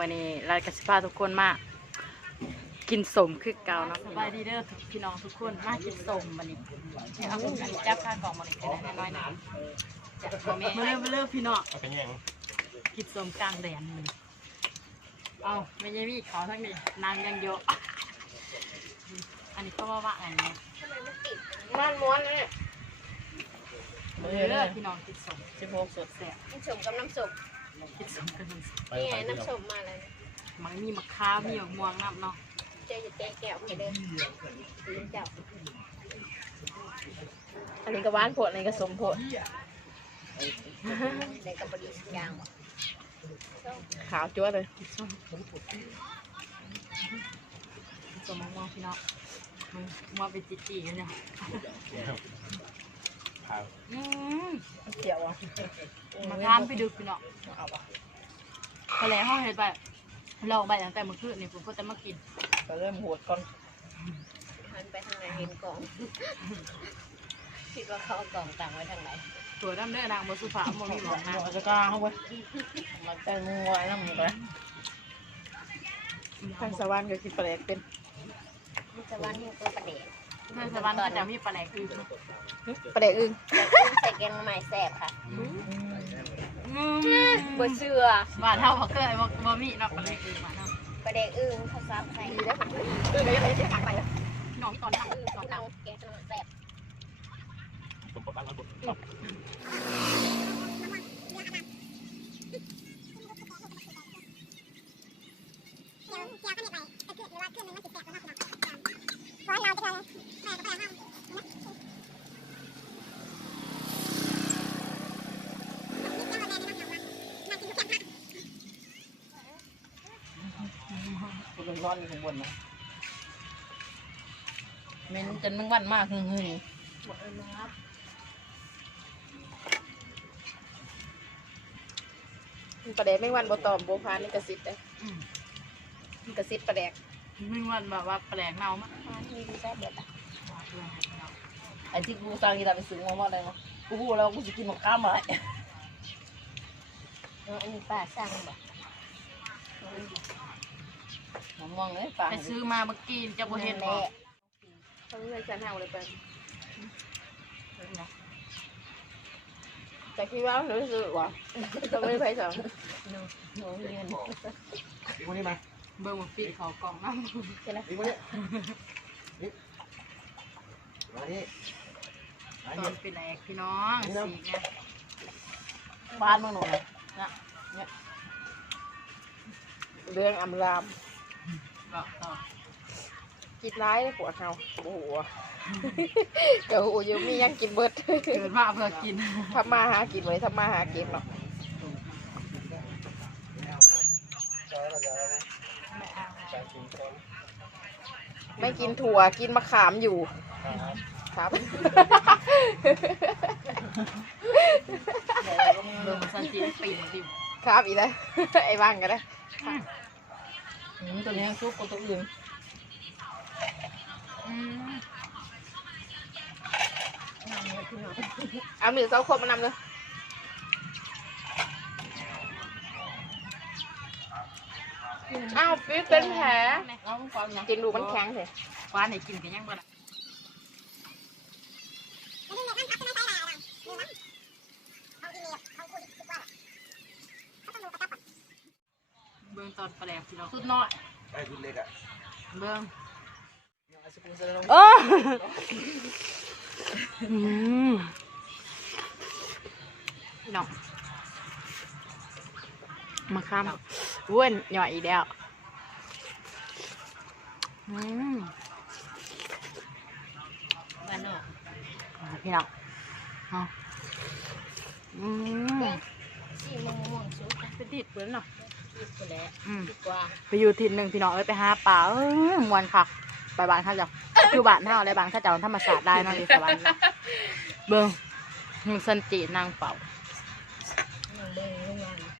วันนี้เราจะพาทุกคนมากินสมคือเก่าเนาะสบายดีเด้อพี่น้องทุกคนมากินสมวันนี้เอาคุณจับข้าวกล่องมาเลยก็ได้น้อยนะมาเริ่มพี่น้องกินสมกลางแดดมันเอาไม่ใช่มีเขาทั้งนี้นางยังเยอะอันนี้ก็ว่าอะไรเนี่ยม้วนเลยเลิกพี่น้องกินสม16 สดแซ่บน้ำส้มกับน้ำส้มกินสมกันนี่ไงน้ำส้มมาเลยมันมีมะขามมีมะม่วงน้ำเนาะเจ๊จะแก้วให้เด้อเจ้าอันนี้ก็หวานโพดอันนี้ก็สมโพดในกับบดีสักอย่างขาวจ้วเลยสมมะม่วงพี่น้องมาเป็นจีๆกันเนี่ยเกี่ยวอ่ะมาทานไปดูพี่น้องก็แล้วห้องเห็ดไปลองไปตั้งแต่เมื่อคืนนี่ผมก็จะมากินก็เริ่มโหดก่อนหันไปทางไหนเห็นกล่องคิดว่าเขาเอากล่องต่างไว้ทางไหนตัวน้ำเนื้อนางบสุภาพมันมีหมอกนะจะกล้าเข้าไปมาแต่งงวยน้ำมันเลยทางสวรรค์ก็คิดแปลกเป็นสวรรค์นี่ตัวประเด็นทางสวรรค์ก็จะมีปลาแหลกอึ้งปลาแดกอึ้งใส่แกงใหม่แซ่บค่ะบนเสื้อบ้านเท่าเขาเคยบ่มีเนาะปลาแหลกอึ้งบ้านเท่าประเด็นอึ้งเขาซับใส่แล้วผมอึ้งก็ยังไม่ได้ถักไปแล้วน้องตอนทำอึ้งน้องเอาแกงขนมแซ่บคุณร้อนอยู่ข้างบนนะเมนจนมึงวันมากหึ่งประเด็กไม่วันบ่ตอมบ่พานนี่กระซิบเลยกระซิบประเด็กไม่วันแบบว่าปลาแหลกเน่ามากมีดีแซ่บเด็ดอ่ะไอ้ที่กูสั่งกีฬาไปซื้อมาว่าอะไรเนาะกูพูดแล้วกูจะกินหมกข้ามอะไรอันนี้ป้าสั่งบ่มองเลยป่าไปซื้อมาเมื่อกี้จะบ่เห็นบ่เขาไม่ใช่แนวเลยเป็นแต่คิดว่าหนูซื้อว่ะจะไม่ไปสั่งหนูเรียนอีกคนนี้มาเบิ่งว่าปิดเขากล่องน้ใช่ไหมอีกคนนี้นี่มาที่ำตอนเป็นแหลกพี่น้องสีไงบ้านมึงหนูนะเนี่ยเรื่องอำรามบอกต่อกินร้ายปวดเขาโอ้โหเดี๋ยวโอ้ยมียังกินเบิดเกิดมาเพื่อกินทำมาหากินไว้ทำมาหากินเนาะไม่กินถั่วกินมะขามอยู่ครับเบิ่งสันจีปีนดิครับอีกแล้วไอ้บ้างกันนะตัวนี้ซุปกับตัวอื่นเอาหมี่เต้าควบมานำเลยอ้าวปิ๊บเป็นแผลกินดูมันแข็งสิฟ้าไหนกินกันยังบ่ล่ะเบิ่งตอนปลาแหลกพี่น้องสุดน้อยไอ้คุณเล็กอ่ะเบิ่งโอ้พี่น้องมาข้ามอ้วนหน่อยอีกแล้วบ้านนอกพี่น้องสีม่วงสุดไปติดเพื่อนเนาะติดไปแล้วดีกว่าไปอยู่ทิศหนึ่งพี่น้องไปหาป่ามวนค่ะไปบ้านข้าเจ้าคือบ้านเท่าอะไรบ้านข้าเจ้าธรรมศาสตร์ได้เนาะดีสบายเบิ้งสันตินางเป่า